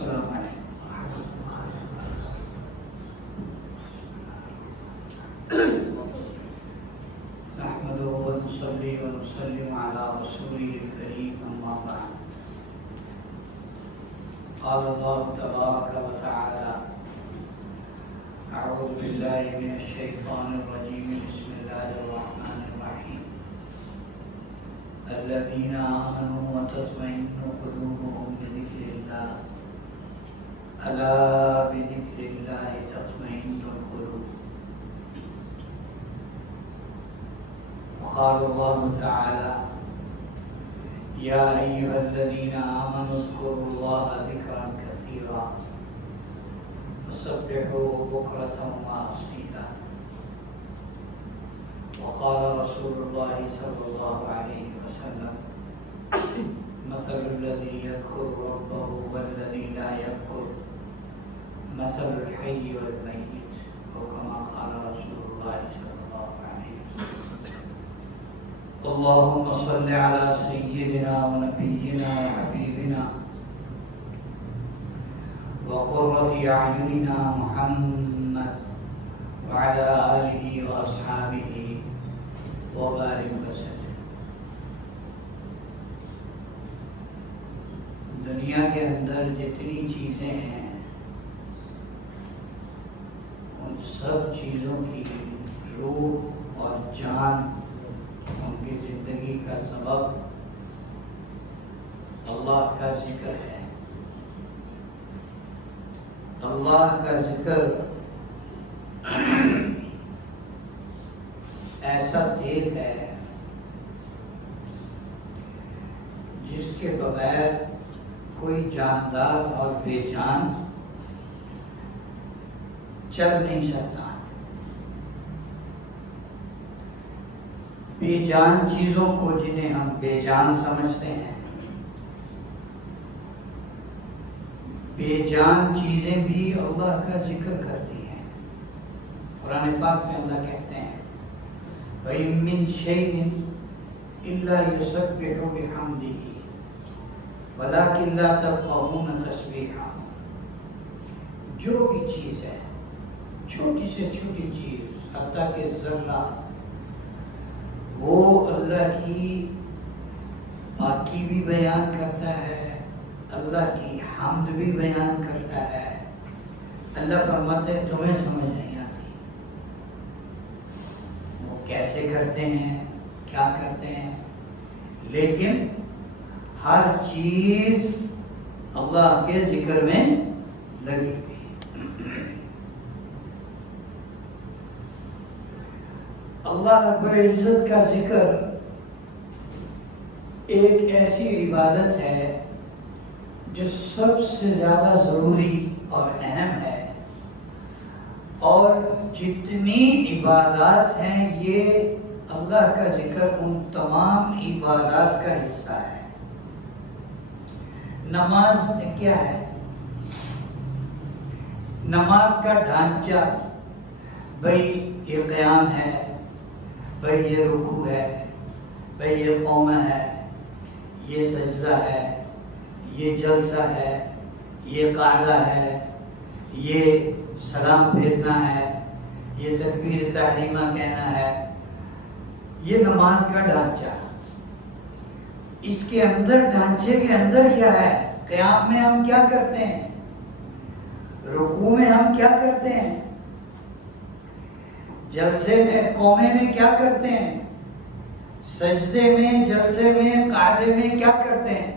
السلام علیکم نحمده ونصلي ونسلم على رسوله الكريم أما بعد قال الله تبارك وتعالى أعوذ بالله من الشيطان الرجيم بسم الله الرحمن الرحيم الذين آمنوا وتطمئن قلوبهم بذكر الله ألا بذكر الله تطمئن القلوب وقال الله تعالى يا أيها الذين آمنوا اذكروا الله ذكرا كثيرا وسبحوا بكرة وأصيلا وقال رسول الله صلى الله عليه وسلم مثل الذي يذكر ربه والذي لا يذكر مثل الحي والميت أو كما قال رسول الله صلى الله عليه وسلم اللهم صل على سيدنا ونبينا وحبيبنا وقرة أعيننا محمد وعلى آله وأصحابه وبارك وسلم. دنیا کے اندر جتنی چیزیں ہیں ان سب چیزوں کی روح اور جان ان کی زندگی کا سبب اللہ کا ذکر ہے. اللہ کا ذکر ایسا تیل ہے جس کے بغیر کوئی جاندار اور بے جان چل نہیں سکتا. بے جان چیزوں کو جنہیں ہم بے جان سمجھتے ہیں، بے جان چیزیں بھی اللہ کا ذکر کرتی ہیں. قرآن پاک میں اللہ کہتے ہیں وَإِن مِّن شَيْءٍ إِلَّا يُسَبِّحُ بِحَمْدِهِ وَلَكِن لَّا تَفْقَهُونَ تَسْبِيحَهُ. جو بھی چیز ہے، چھوٹی سے چھوٹی چیز حتیٰ کہ ذرہ، وہ اللہ کی پاکی بھی بیان کرتا ہے، اللہ کی حمد بھی بیان کرتا ہے. اللہ فرماتے ہیں تمہیں سمجھ نہیں آتی وہ کیسے کرتے ہیں، کیا کرتے ہیں، لیکن ہر چیز اللہ کے ذکر میں لگی ہوئی. اللہ رب العزت کا ذکر ایک ایسی عبادت ہے جو سب سے زیادہ ضروری اور اہم ہے، اور جتنی عبادات ہیں یہ اللہ کا ذکر ان تمام عبادات کا حصہ ہے. نماز کیا ہے؟ نماز کا ڈھانچہ بھئی یہ قیام ہے، بھئی یہ رکوع ہے، بھئی یہ قومہ ہے، یہ سجدہ ہے، یہ جلسہ ہے، یہ قاعدہ ہے، یہ سلام پھیرنا ہے، یہ تکبیر تحریمہ کہنا ہے. یہ نماز کا ڈھانچہ. اس کے اندر ڈھانچے کے اندر کیا ہے؟ قیام میں ہم کیا کرتے ہیں، رکوع میں ہم کیا کرتے ہیں، جلسے میں قومے میں کیا کرتے ہیں، سجدے میں، جلسے میں، قعدے میں کیا کرتے ہیں.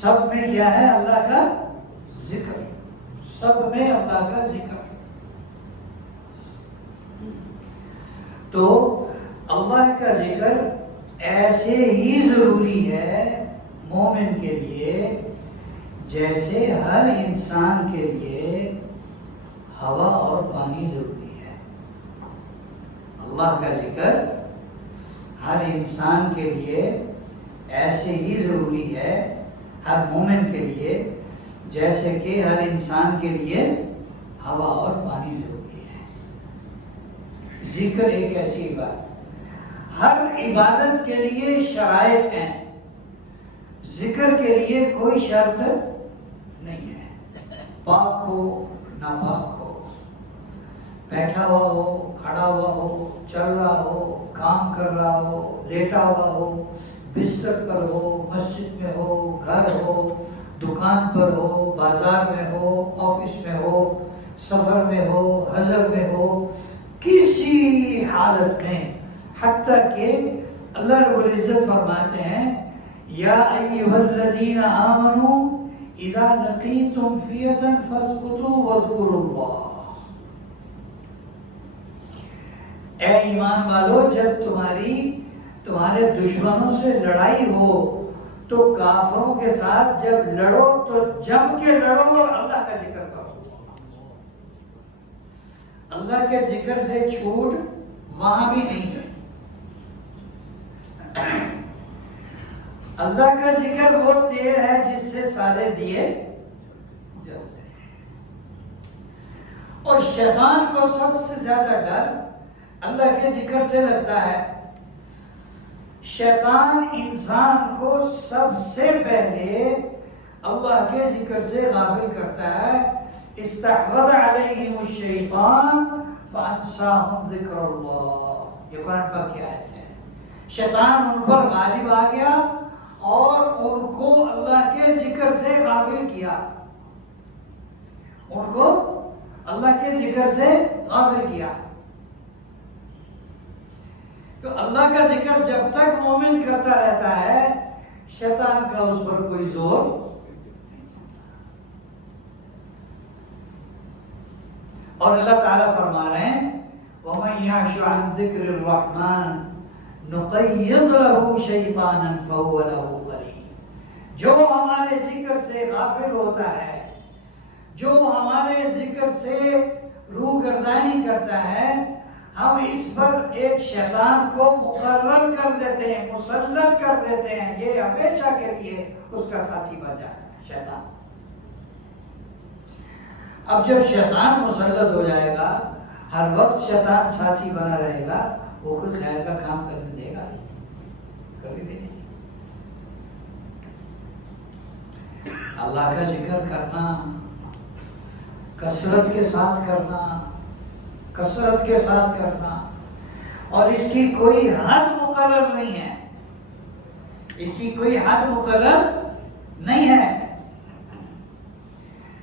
سب میں کیا ہے؟ اللہ کا ذکر. سب میں اللہ کا ذکر. تو اللہ کا ذکر ایسے ہی ضروری ہے مومن کے لیے جیسے ہر انسان کے لیے ہوا اور پانی ضروری ہے. اللہ کا ذکر ہر انسان کے لیے ایسے ہی ضروری ہے، ہر مومن کے لیے جیسے کہ ہر انسان کے لیے ہوا اور پانی ضروری ہے. ذکر ایک ایسی عبادت، ہر عبادت کے لیے شرائط ہیں، ذکر کے لیے کوئی شرط نہیں ہے. پاک ہو ناپاک ہو، بیٹھا ہوا ہو، کھڑا ہوا ہو، چل رہا ہو، کام کر رہا ہو، لیٹا ہوا ہو، بستر پر ہو، مسجد میں ہو، گھر ہو، دکان پر ہو، بازار میں ہو، آفس میں ہو، سفر میں ہو، حضر میں ہو، کسی حالت میں، حتیٰ کہ اللہ رب العزت فرماتے ہیں یا ایھا الذین آمنوا اذا لقیتم فئة فاثبتوا واذکروا اللہ، اے ایمان والو جب تمہارے دشمنوں سے لڑائی ہو تو کافروں کے ساتھ جب لڑو تو جم کے لڑو اور اللہ کا ذکر کرو۔ اللہ کے ذکر سے چھوٹ وہاں بھی نہیں ہے۔ اللہ کا ذکر وہ تیل ہے جس سے سارے دیے جلتے ہیں، اور شیطان کو سب سے زیادہ ڈر اللہ کے ذکر سے لگتا ہے۔ شیطان انسان کو سب سے پہلے اللہ کے ذکر سے غافل کرتا ہے۔ استحوذ علیہم الشیطان فانساہم ذکر اللہ، یہ قرآن پاک کی آیت ہے۔ شیطان ان پر غالب آ گیا اور ان کو اللہ کے ذکر سے غافل کیا، ان کو اللہ کے ذکر سے غافل کیا۔ تو اللہ کا ذکر جب تک مومن کرتا رہتا ہے شیطان کا اس پر کوئی زور نہیں۔ اور اللہ تعالیٰ فرما رہے ہیں وَمَن يَعْشُ عَن ذِكْرِ الرَّحْمَنِ نُقَيِّضْ لَهُ شَيْطَانًا فَهُوَ لَهُ قَرِينٌ، جو ہمارے ذکر سے غافل ہوتا ہے، جو ہمارے ذکر سے روگردانی کرتا ہے، ہم اس پر ایک شیطان کو مقرر کر دیتے ہیں، مسلط کر دیتے ہیں، یہ ہمیشہ کے لیے اس کا ساتھی بن جاتا ہے شیطان۔ اب جب شیطان مسلط ہو جائے گا، ہر وقت شیطان ساتھی بنا رہے گا، وہ کوئی خیر کا کام کرنے دے گا کبھی بھی نہیں۔ اللہ کا ذکر کرنا، کثرت کے ساتھ کرنا، کثرت کے ساتھ کرنا، اور اس کی کوئی حد مقرر نہیں ہے، اس کی کوئی حد مقرر نہیں ہے۔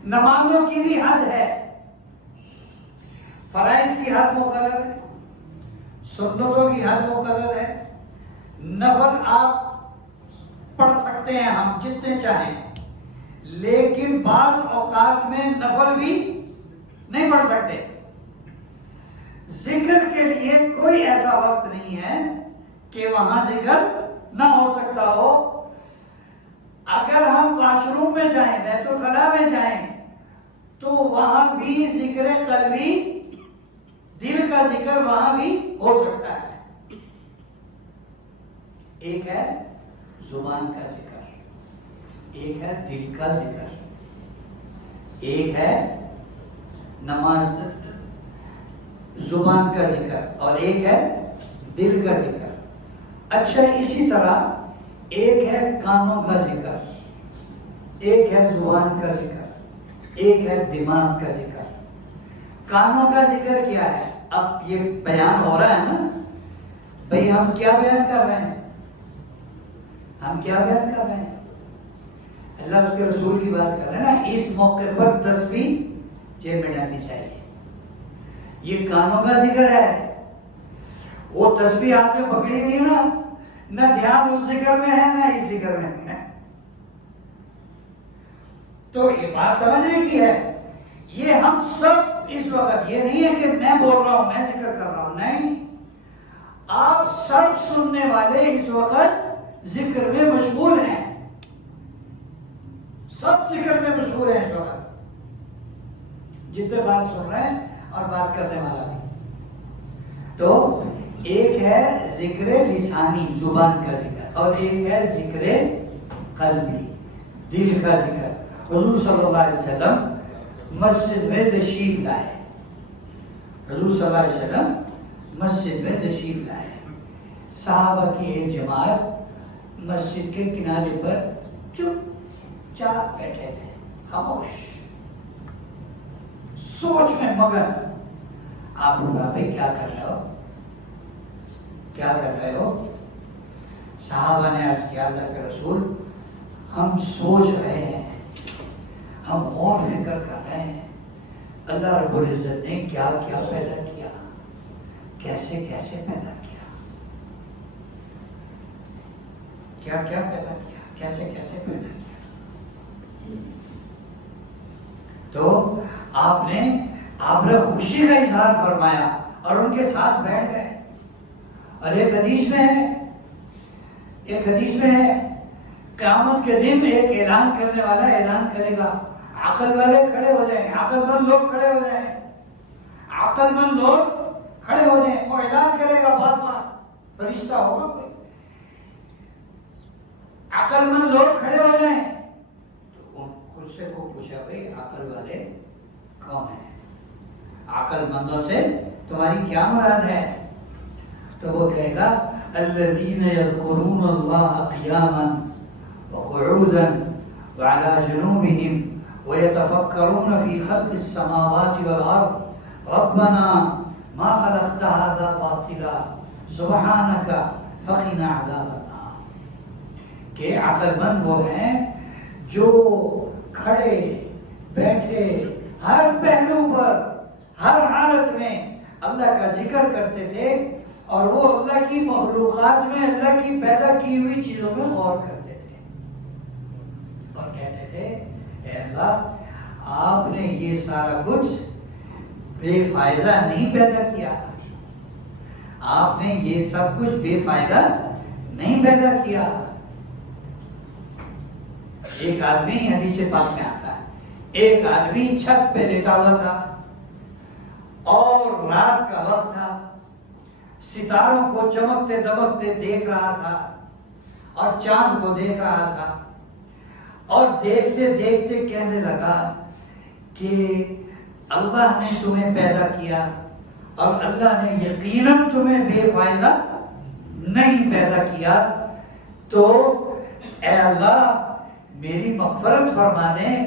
نمازوں کی بھی حد ہے، فرائض کی حد مقرر ہے، سنتوں کی حد مقرر ہے، نفل آپ پڑھ سکتے ہیں ہم جتنے چاہیں، لیکن بعض اوقات میں نفل بھی نہیں پڑھ سکتے۔ ذکر کے لیے کوئی ایسا وقت نہیں ہے کہ وہاں ذکر نہ ہو سکتا ہو۔ اگر ہم واش روم میں جائیں، بیت الخلاء میں جائیں، تو وہاں بھی ذکر قلبی، دل کا ذکر وہاں بھی ہو سکتا ہے۔ ایک ہے زبان کا ذکر، ایک ہے دل کا ذکر، ایک ہے نماز زبان کا ذکر اور ایک ہے دل کا ذکر۔ اچھا اسی طرح ایک ہے کانوں کا ذکر، ایک ہے زبان کا ذکر، ایک ہے دماغ کا ذکر۔ کانوں کا ذکر کیا ہے؟ اب یہ بیان ہو رہا ہے نا بھئی، ہم کیا بیان کر رہے ہیں؟ ہم کیا بیان کر رہے ہیں؟ اللہ اس کے رسول کی بات کر رہے ہیں نا۔ اس موقع پر تسبیح جیب میں ڈالنی چاہیے، یہ کانوں کا ذکر ہے۔ وہ تسبیح آپ نے پکڑی ہوئی نا، نہ دھیان اس ذکر میں ہے نہ اس ذکر میں ہے، تو یہ بات سمجھنے کی ہے۔ یہ ہم سب اس وقت، یہ نہیں ہے کہ میں بول رہا ہوں میں ذکر کر رہا ہوں، نہیں، آپ سب سننے والے اس وقت ذکر میں مشغول ہیں، سب ذکر میں مشغول ہیں اس وقت، جتنے بات سن رہے ہیں اور بات کرنے والا بھی۔ تو ایک ہے ذکر لسانی، زبان کا ذکر، اور ایک ہے ذکر قلبی، دل کا ذکر۔ حضور صلی اللہ علیہ وسلم مسجد میں تشریف لائے، حضور صلی اللہ علیہ وسلم مسجد میں تشریف لائے، صحابہ کی ایک جماعت مسجد کے کنارے پر چپ چاپ بیٹھے تھے، خاموش۔ سوچ میں مگن. آپ بولا بھائی کیا کر رہے ہو, کیا کر رہے ہو؟ صحابہ نے عرض کیا اللہ کے رسول ہم سوچ رہے ہیں, ہم غور فکر کر رہے ہیں اللہ رب العزت نے کیا کیا پیدا کیا, کیسے کیسے پیدا کیا, کیا کیا پیدا کیا, کیسے کیسے پیدا کیا. تو آپ نے خوشی کا اظہار فرمایا اور ان کے ساتھ بیٹھ گئے. اور ایک حدیث میں ہے قیامت کے دن ایک اعلان کرنے والا اعلان کرے گا, عقل والے کھڑے ہو جائیں, عقل مند لوگ کھڑے ہو جائیں, عقل مند لوگ کھڑے ہو جائیں. وہ اعلان کرے گا بار بار, فرشتہ ہوگا کوئی, عقل مند لوگ کھڑے ہو جائیں. تو خود سے کو پوچھا بھائی عقل والے کون ہیں, عقل مندوں سے تمہاری کیا مراد ہے؟ تو وہ کہے گا الذین یذکرون اللہ قیاما وقعودا وعلی جنوبہم ویتفکرون فی خلق السماوات والارض ربنا ما خلقت هذا باطلا سبحانک فقنا عذاب النار. کہ عقل مند وہ ہیں جو کھڑے بیٹھے ہر پہلو پر ہر حالت میں اللہ کا ذکر کرتے تھے اور وہ اللہ کی مخلوقات میں اللہ کی پیدا کی ہوئی چیزوں میں غور کرتے تھے اور کہتے تھے اے اللہ آپ نے یہ سارا کچھ بے فائدہ نہیں پیدا کیا, آپ نے یہ سب کچھ بے فائدہ نہیں پیدا کیا. ایک آدمی حدیث پاک میں آتا ہے, ایک آدمی چھت پہ لیٹا ہوا تھا اور رات کا وقت تھا, ستاروں کو چمکتے دمکتے دیکھ رہا تھا اور چاند کو دیکھ رہا تھا اور دیکھتے دیکھتے کہنے لگا کہ اللہ نے تمہیں پیدا کیا اور اللہ نے یقیناً تمہیں بے فائدہ نہیں پیدا کیا, تو اے اللہ میری مغفرت فرما دیں,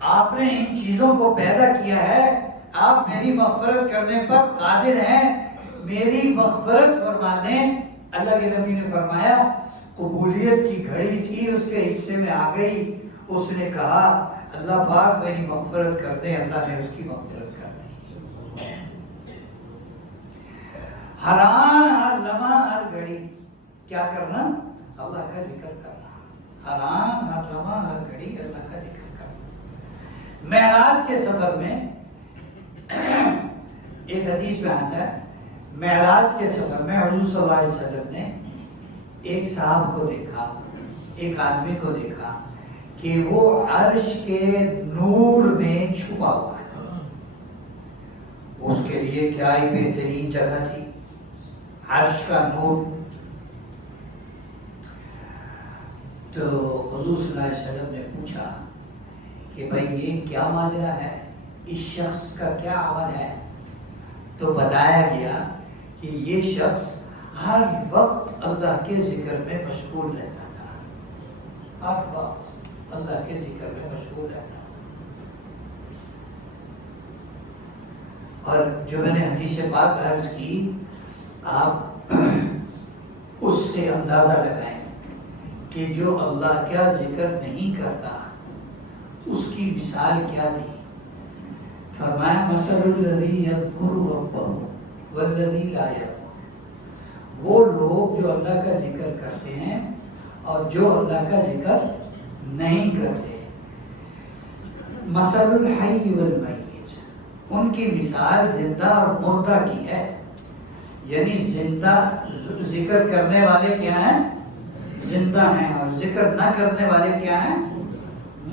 آپ نے ان چیزوں کو پیدا کیا ہے, آپ میری مغفرت کرنے پر قادر ہیں, میری مغفرت فرما دیں. اللہ کے نبی نے فرمایا قبولیت کی گھڑی تھی اس کے حصے میں آ گئی, اس نے کہا اللہ پاک میری مغفرت کر دے, اللہ نے اس کی مغفرت کر دی. ہر آن ہر لمحہ ہر گھڑی کیا کرنا؟ اللہ کا ذکر کرنا. ہر آن ہر لمحہ ہر گھڑی اللہ کا ذکر کرنا. معراج کے سفر میں ایک حدیث میں آتا ہے, معراج کے سفر میں حضور صلی اللہ علیہ وسلم نے ایک صاحب کو دیکھا, ایک آدمی کو دیکھا کہ وہ عرش کے نور میں چھپا ہوا ہے. اس کے لیے کیا ہی بہترین جگہ تھی, عرش کا نور. تو حضور صلی اللہ علیہ وسلم نے پوچھا کہ بھائی یہ کیا ماجرا ہے, اس شخص کا کیا عمل ہے؟ تو بتایا گیا کہ یہ شخص ہر وقت اللہ کے ذکر میں مشغول رہتا تھا, ہر وقت اللہ کے ذکر میں مشغول رہتا. اور جو میں نے حدیث پاک عرض کی, آپ اس سے اندازہ لگائیں کہ جو اللہ کا ذکر نہیں کرتا اس کی مثال کیا دی. فرمایا مثل الذی یذکر ربہ والذی لا یذکر, وہ لوگ جو اللہ کا ذکر کرتے ہیں اور جو اللہ کا ذکر نہیں کرتے. مثل الحی والمیت, ان کی مثال زندہ اور مردہ کی ہے. یعنی زندہ ذکر کرنے والے کیا ہیں؟ زندہ ہیں, اور ذکر نہ کرنے والے کیا ہیں؟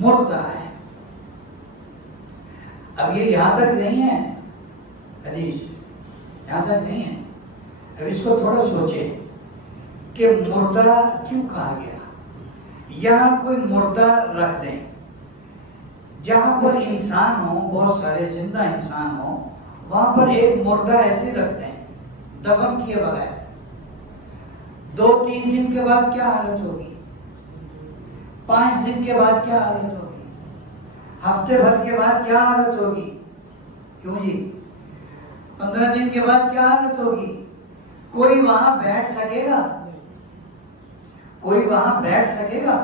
مردہ ہیں. اب یہ یہاں تک نہیں ہے حدیث, یہاں تک نہیں ہے. اب اس کو تھوڑا سوچیں کہ مردہ کیوں کہا گیا. یہاں کوئی مردہ رکھ دیں, جہاں پر انسان ہو, بہت سارے زندہ انسان ہو, وہاں پر ایک مردہ ایسے رکھ دیں دفن کیے بغیر. 2-3 دن کے بعد کیا حالت ہوگی؟ 5 دن کے بعد کیا حالت ہوگی؟ ہفتے بھر کے بعد کیا حالت ہوگی؟ کیوں جی؟ 15 دن کے بعد کیا حالت ہوگی؟ کوئی وہاں بیٹھ سکے گا؟ کوئی وہاں بیٹھ سکے گا؟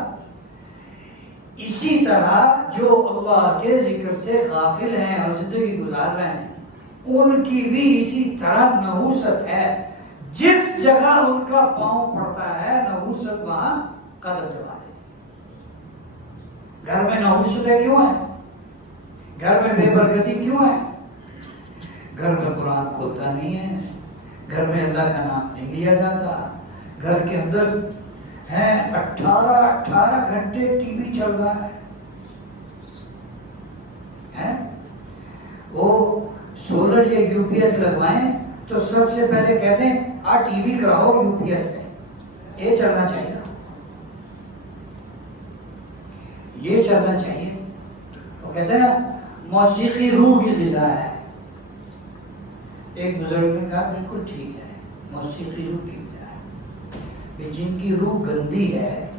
اسی طرح جو اللہ کے ذکر سے غافل ہیں اور زندگی گزار رہے ہیں، ان کی بھی اسی طرح نحوست ہے. جس جگہ ان کا پاؤں پڑتا ہے نحوست وہاں قدم دبا دیتی. گھر میں نحوستیں کیوں ہیں؟ گھر میں بے برکتی کیوں ہے؟ گھر میں قرآن کھولتا نہیں ہے، گھر میں اللہ کا نام نہیں لیا جاتا، گھر کے اندر ہے 18 گھنٹے ٹی وی چل رہا ہے. وہ سولر یا یو پی ایس لگوائیں تو سب سے پہلے کہتے ہیں ٹی وی کراؤ یو پی ایس میں، یہ چلنا چاہیے، یہ چلنا چاہیے. وہ کہتے ہیں موسیقی روح کی غذا ہے. ایک بزرگ نے کہا بالکل ٹھیک ہے، موسیقی روح کی غذا ہے. کہ جن کی روح گندی ہے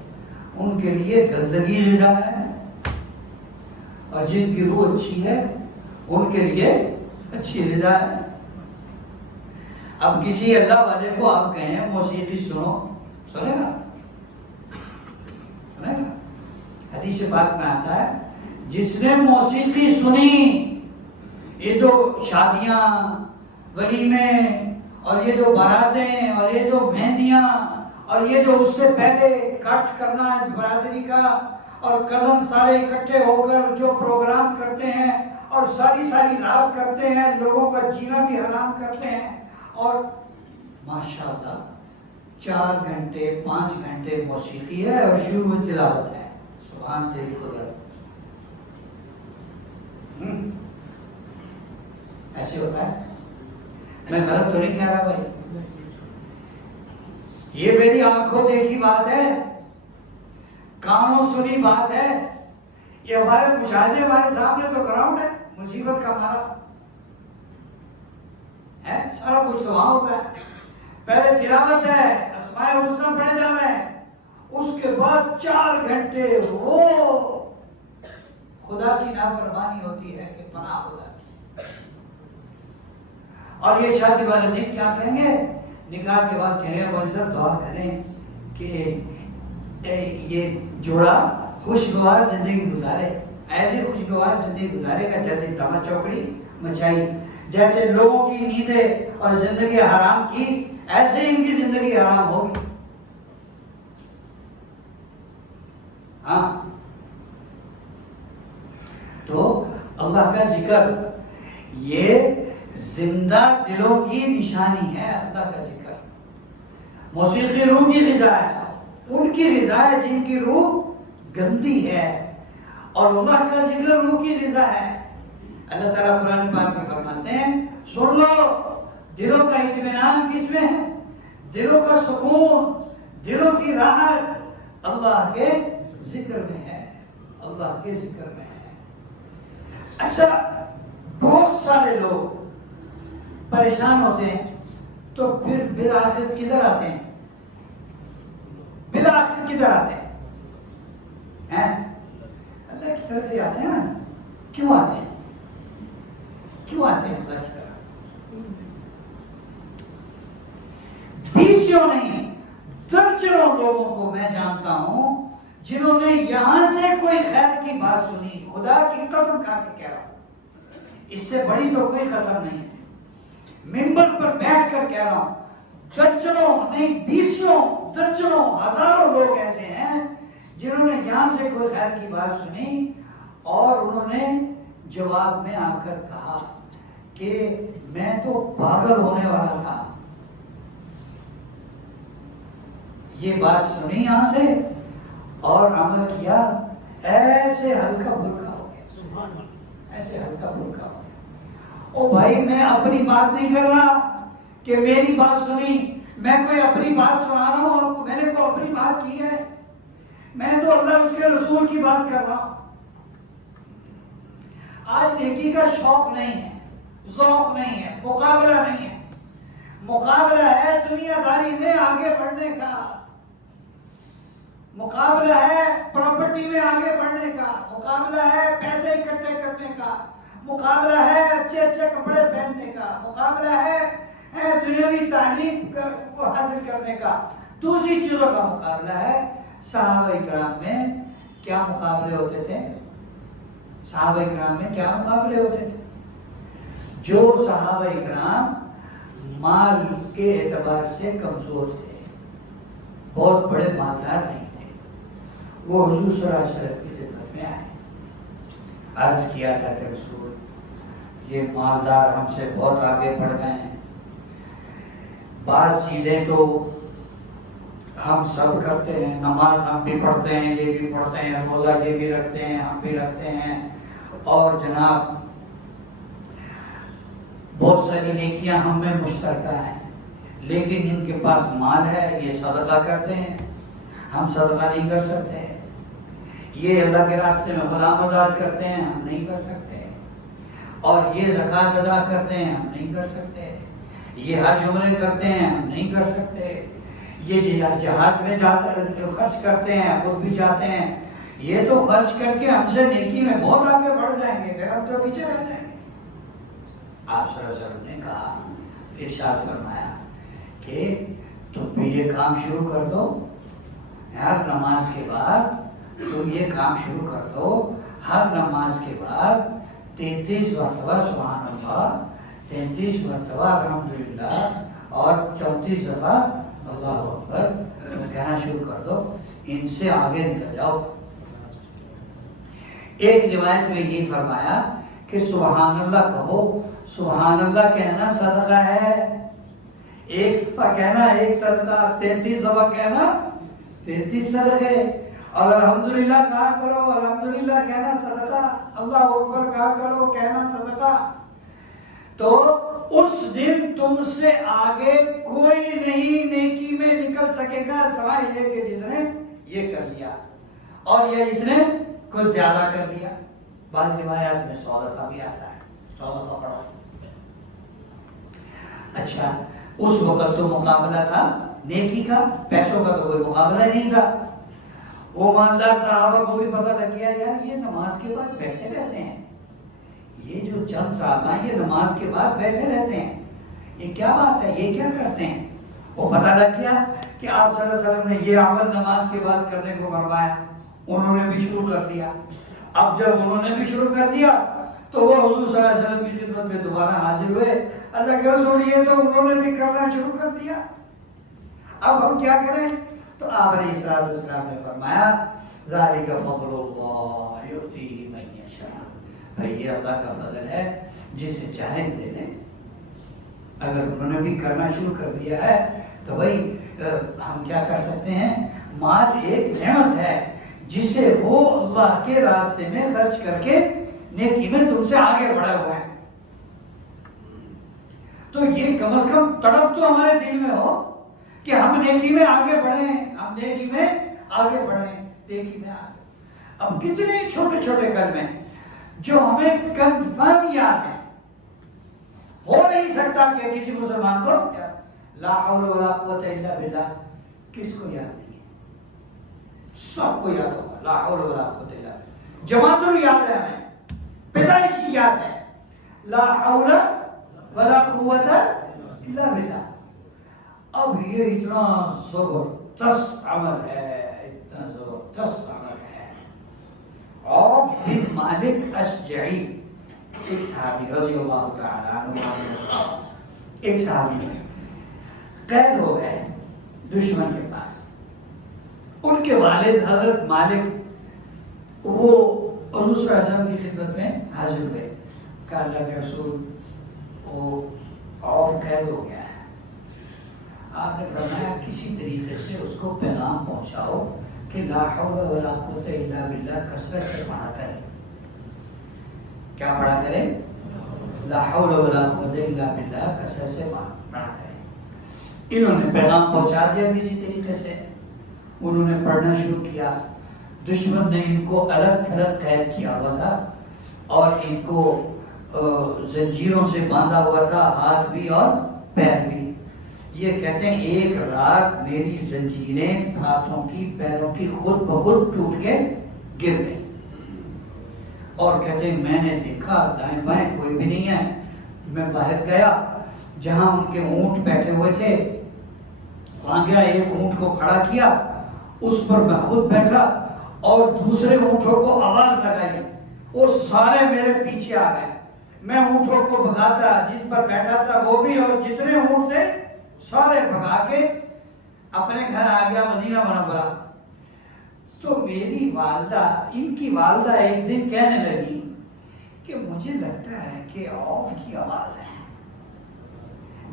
ان کے لیے گندگی غذا ہے، اور جن کی روح اچھی ہے ان کے لیے اچھی غذا ہے. اب کسی اللہ والے کو آپ کہیں موسیقی سنو، سنے گا؟ سنے گا؟ حدیث پاک میں آتا ہے جس نے موسیقی سنی، یہ جو شادیاں ولیمے اور یہ جو باراتیں اور یہ جو مہندیاں اور یہ جو اس سے پہلے کٹ کرنا ہے برادری کا اور کزن سارے اکٹھے ہو کر جو پروگرام کرتے ہیں اور ساری رات کرتے ہیں، لوگوں کا جینا بھی حرام کرتے ہیں، اور ماشاءاللہ 4 گھنٹے 5 گھنٹے موسیقی ہے اور شروع میں تلاوت ہے. سبحان تیری قدرت. ایسے ہوتا ہے؟ میں غلط تو نہیں کہہ رہا بھائی، یہ میری آنکھوں دیکھی بات ہے، کانوں سنی بات ہے. یہ ہمارے مشاہدے ہمارے سامنے تو گراؤنڈ ہے، مصیبت کا مارا ہے. سارا کچھ تو وہاں ہوتا ہے. پہلے تلاوت ہے، اسماء الحسنی پڑھے جا رہے ہیں، اس کے بعد 4 گھنٹے وہ خدا کی نافرمانی ہوتی ہے کہ پناہ خدا کی. اور یہ شادی والے دن کیا کہیں گے؟ نکاح کے بعد کہیں گے مولوی صاحب دعا کریں کہ یہ جوڑا خوشگوار زندگی گزارے. ایسے خوشگوار زندگی گزارے گا جیسے تما چوکڑی مچائی، جیسے لوگوں کی نیندیں اور زندگی حرام کی، ایسے ان کی زندگی حرام ہوگی. ہاں، تو اللہ کا ذکر یہ زندہ دلوں کی نشانی ہے. اللہ کا ذکر موسیقی روح کی غذا ہے، ان کی غذا ہے جن کی روح گندی ہے، اور اللہ کا ذکر روح کی غذا ہے. اللہ تعالیٰ قرآن پاک میں فرماتے ہیں سن لو، دلوں کا اطمینان کس میں ہے؟ دلوں کا سکون، دلوں کی راحت اللہ کے ذکر میں ہے، اللہ کے ذکر میں ہے. اچھا، بہت سارے لوگ پریشان ہوتے ہیں تو پھر بالآخر کدھر آتے ہیں؟ بالآخر کدھر آتے ہیں؟ اللہ کی طرف ہی آتے ہیں نا. کیوں آتے ہیں؟ کیوں آتے ہیں اللہ کی طرف؟ بیسیوں نہیں، درجنوں لوگوں کو میں جانتا ہوں جنہوں نے یہاں سے کوئی خیر کی بات سنی، خدا کی قسم کھا کے کہہ رہا ہوں، اس سے بڑی تو کوئی قسم نہیں ہے، منبر پر بیٹھ کر کہہ رہا ہوں، درجنوں نہیں بیسیوں درجنوں ہزاروں لوگ ایسے ہیں جنہوں نے یہاں سے کوئی خیر کی بات سنی اور انہوں نے جواب میں آ کر کہا کہ میں تو پاگل ہونے والا تھا. یہ بات سنی یہاں سے اور عمل کیا، ایسے ہلکا پھلکا ہو گیا، ایسے ہلکا پھلکا ہو گیا. او بھائی، میں اپنی بات نہیں کر رہا کہ میری بات سنی، میں کوئی اپنی بات سنا رہا ہوں، میں نے کوئی اپنی بات کی ہے، میں تو اللہ اس کے رسول کی بات کر رہا ہوں. آج نیکی کا شوق نہیں ہے، ذوق نہیں ہے، مقابلہ نہیں ہے. مقابلہ ہے دنیا داری میں آگے بڑھنے کا، مقابلہ ہے پراپرٹی میں آگے بڑھنے کا، مقابلہ ہے پیسے اکٹھے کرنے کا، مقابلہ ہے اچھے اچھے کپڑے پہننے کا، مقابلہ ہے دنیاوی تعلیم کو حاصل کرنے کا، دوسری چیزوں کا مقابلہ ہے۔ صحابہ کرام میں کیا مقابلے ہوتے تھے؟ صحابہ کرام میں کیا مقابلے ہوتے تھے؟ جو صحابہ کرام مال کے اعتبار سے کمزور تھے، بہت بڑے مالدار نہیں تھے، وہ حضور صلی اللہ علیہ وسلم کی خدمت میں آئے، عرض کیا تھا کہ رسول یہ مالدار ہم سے بہت آگے بڑھ گئے ہیں، بعض چیزیں تو ہم سب کرتے ہیں، نماز ہم بھی پڑھتے ہیں، یہ بھی پڑھتے ہیں، روزہ یہ بھی رکھتے ہیں، ہم بھی رکھتے ہیں، اور جناب بہت ساری نیکیاں ہم میں مشترکہ ہیں، لیکن ان کے پاس مال ہے، یہ صدقہ کرتے ہیں، ہم صدقہ نہیں کر سکتے، یہ اللہ کے راستے میں غلام آزاد کرتے ہیں، ہم نہیں کر سکتے، اور یہ زکوٰۃ ادا کرتے ہیں، ہم نہیں کر سکتے، یہ حج عمرے کرتے ہیں، ہم نہیں کر سکتے، یہ جہاد میں جا کر خرچ کرتے ہیں، خود بھی جاتے ہیں، یہ تو خرچ کر کے ہم سے نیکی میں بہت آگے بڑھ جائیں گے، پھر ہم تو پیچھے رہ جائیں گے۔ آپ صلی اللہ علیہ وسلم نے کہا، ارشاد فرمایا کہ تم بھی یہ کام شروع کر دو، ہر نماز کے بعد تم یہ کام شروع کر دو، ہر نماز کے بعد 33 مرتبہ سبحان اللہ، 33 مرتبہ الحمدللہ، اور 34 دفعہ اللہ اکبر کہنا شروع کر دو، ان سے آگے نکل جاؤ۔ ایک روایت میں یہ فرمایا کہ سبحان اللہ کہو، سبحان اللہ کہنا صدقہ ہے، ایک دفعہ کہنا ایک صدقہ، 33 دفعہ کہنا 33 صدقے، اور الحمدللہ کہا کرو، الحمدللہ کہنا صدقہ، اللہ اکبر کہا کرو، کہنا صدقہ۔ تو اس دن تم سے آگے کوئی نہیں نیکی میں نکل سکے گا سوائے یہ کہ جس نے یہ کر لیا، اور یہ اس نے کچھ زیادہ کر لیا۔ بعض روایات میں 100 دفعہ بھی آتا ہے، 100 دفعہ پڑھو۔ اچھا، اس وقت تو مقابلہ تھا نیکی کا، پیسوں کا تو کوئی مقابلہ نہیں تھا۔ وہ مالدار صحابہ کو بھی پتہ لگ گیا یار یہ نماز کے بعد بیٹھے رہتے ہیں، یہ جو چند صحابہ یہ نماز کے بعد بیٹھے رہتے ہیں، یہ کیا بات ہے، یہ کیا کرتے ہیں؟ وہ پتہ لگ گیا کہ آپ صلی اللہ علیہ وسلم نے یہ عمل نماز کے بعد کرنے کو فرمایا، انہوں نے بھی شروع کر دیا۔ اب جب انہوں نے بھی شروع کر دیا تو وہ حضور صلی اللہ علیہ وسلم کی خدمت میں دوبارہ حاضر ہوئے، اللہ کے رسول یہ تو انہوں نے بھی کرنا شروع کر دیا، اب ہم کیا کریں؟ تو آپ علیہ السلام نے فرمایا ذالک فضل اللہ یؤتیہ من یشاء، بھائی یہ اللہ کا فضل ہے، جسے چاہے دے دیں۔ اگر انہوں نے بھی کرنا شروع کر دیا ہے تو بھائی ہم کیا کر سکتے ہیں؟ مال ایک نعمت ہے جسے وہ اللہ کے راستے میں خرچ کر کے نیکی میں تم سے آگے بڑھے ہوئے ہیں، تو یہ کم از کم تڑپ تو ہمارے دل میں ہو کہ ہم نیکی میں آگے بڑھیں، ہم نیکی میں آگے بڑھیں، نیکی میں آگے۔ اب کتنے چھوٹے چھوٹے کلمے جو ہمیں کنفرم یاد ہیں، ہو نہیں سکتا کہ کسی مسلمان کو لا حول ولا قوت الا باللہ کس کو یاد نہیں ہے؟ سب کو یاد ہوگا لا حول ولا قوت الا باللہ، جماعتوں یاد ہے، ہمیں پیدائشی یاد ہے لا حول ولا قوت الا باللہ۔ اب یہ اتنا زبردست عمل ہے، اتنا زبردست عمل ہے۔ اور بن مالک اشجعی ایک صحابی رضی اللہ تعالیٰ عنہ، ایک صحابی قید ہو گئے دشمن کے پاس، ان کے والد حضرت مالک وہ حضور صلی اللہ علیہ وسلم کی خدمت میں حاضر ہوئے، کہ اللہ کے رسول وہ اور قید ہو گیا ہے، آپ نے فرمایا کسی طریقے سے اس کو پیغام پہنچاؤ کہ لا حول ولا قوت الا باللہ کثرت سے پڑھا کرے۔ کیا پڑھا کرے؟ لا حول ولا قوت الا باللہ کثرت سے پڑھا کرے۔ انہوں نے پیغام پہنچا دیا کسی طریقے سے، انہوں نے پڑھنا شروع کیا۔ دشمن نے ان کو الگ تھلگ قید کیا ہوا تھا اور ان کو زنجیروں سے باندھا ہوا تھا، ہاتھ بھی اور پیر بھی۔ یہ کہتے ہیں ایک رات میری زنجیریں ہاتھوں کی پیروں کی خود بخود ٹوٹ کے گر گئی، اور کہتے ہیں میں نے دیکھا دائیں بائیں کوئی بھی نہیں ہے. میں باہر گیا جہاں ان کے اونٹ بیٹھے ہوئے تھے، وہاں گیا، ایک اونٹ کو کھڑا کیا، اس پر میں خود بیٹھا اور دوسرے اونٹوں کو آواز لگائی، وہ سارے میرے پیچھے آ گئے. میں اونٹوں کو بھگاتا، جس پر بیٹھا تھا وہ بھی، اور جتنے اونٹ تھے سارے بھگا کے اپنے گھر آ گیا مدینہ منورہ. تو میری والدہ، ان کی والدہ ایک دن کہنے لگی کہ مجھے لگتا ہے کہ عوف کی آواز ہے.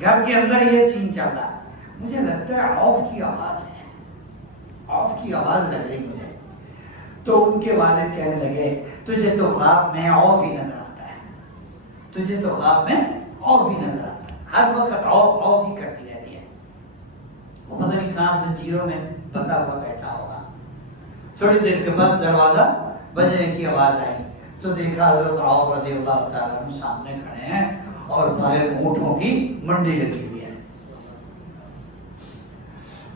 گھر کے اندر یہ سین چل رہا ہے، مجھے لگتا ہے عوف کی آواز ہے، عوف کی آواز لگ رہی مجھے. تو ان کے والد کہنے لگے تجھے تو خواب میں عوف ہی نظر آتا ہے، تجھے تو خواب میں عوف ہی نظر آتا ہے، ہر وقت عوف عوف ہی کرتی رہتی ہے. وہ پتہ نہیں کہاں زنجیروں میں بندھا ہوا بیٹھا ہوگا. تھوڑی دیر کے بعد دروازہ بجنے کی آواز آئی تو دیکھا حضرت عوف رضی اللہ تعالیٰ عنہ سامنے کھڑے ہیں اور باہر اونٹوں کی منڈی لگی ہوئی ہے.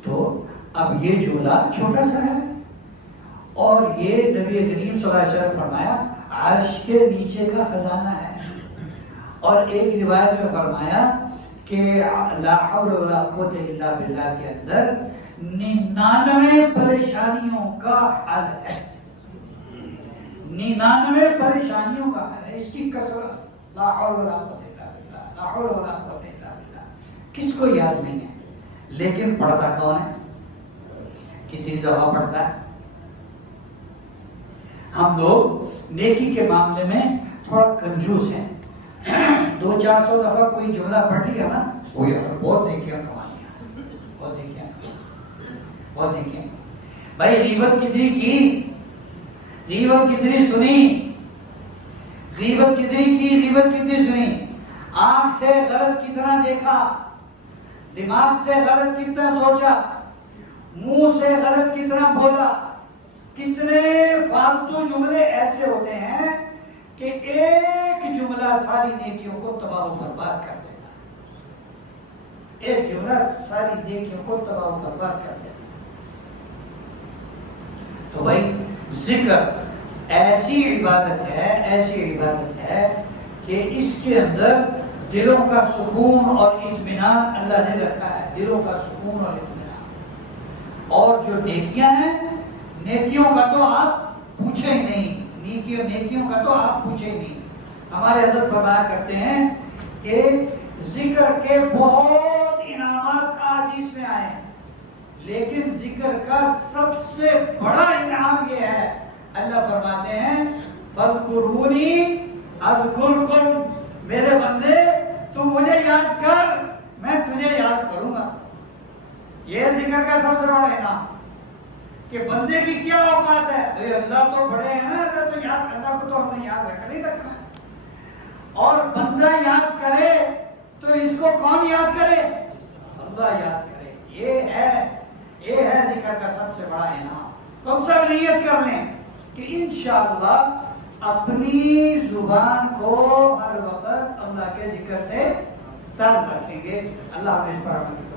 تو اب یہ جملہ چھوٹا سا ہے، اور یہ نبی کریم صلی اللہ علیہ وسلم فرمایا عرش کے نیچے کا خزانہ ہے. اور ایک روایت میں فرمایا کہ لا حول ولا قوت الا باللہ کے اندر 99 پریشانیوں کا حل ہے. 99 پریشانیوں کا حل ہے. اس کی کثرت لا حول ولا قوت الا باللہ، لا حول ولا قوت الا باللہ کس کو یاد نہیں ہے؟ لیکن پڑھتا کون ہے؟ کتنی دفعہ پڑھتا ہے؟ ہم لوگ نیکی کے معاملے میں تھوڑا کنجوس ہیں. 200-400 دفعہ کوئی جملہ پڑھ لیا نا، وہ یار بہت نیکیاں کمانی ہیں، بہت نیکیاں بہت نیکیاں. بھائی غیبت کتنی کی، غیبت کتنی سنی، غیبت کتنی کی، غیبت کتنی سنی. آنکھ سے غلط کتنا دیکھا، دماغ سے غلط کتنا سوچا، منہ سے غلط کتنا بولا. کتنے فالتو جملے ایسے ہوتے ہیں کہ ایک جملہ ساری نیکیوں کو تباہ و برباد کر دیتا. ایک جملہ ساری نیکیوں کو تباہ و برباد کر دیتا. تو بھائی ذکر ایسی عبادت ہے، ایسی عبادت ہے کہ اس کے اندر دلوں کا سکون اور اطمینان اللہ نے رکھا ہے، دلوں کا سکون اور اطمینان. اور جو نیکیاں ہیں، نیکیوں کا تو آپ پوچھے ہی نہیں، نیکیوں کا تو آپ پوچھے ہی نہیں. ہمارے حضرت فرمایا کرتے ہیں کہ ذکر کے بہت انعامات حدیث میں آئے ہیں، لیکن ذکر کا سب سے بڑا انعام یہ ہے، اللہ فرماتے ہیں فَاذْكُرُونِي أَذْكُرْكُمْ، میرے بندے تو مجھے یاد کر، میں تجھے یاد کروں گا. یہ ذکر کا سب سے بڑا انعام کہ بندے کی کیا اوقات ہے. بھئی اللہ تو بڑے ہیں نا، اللہ تو یاد، اللہ کو تو ہم نے یاد رکھنا ہی رکھنا ہے. اور بندہ یاد کرے تو اس کو کون یاد کرے؟ اللہ یاد کرے. یہ ہے ذکر کا سب سے بڑا انعام. تو ہم سب نیت کر لیں کہ انشاءاللہ اپنی زبان کو ہر وقت اللہ کے ذکر سے تر رکھیں گے. اللہ ہمیں اس پر عمل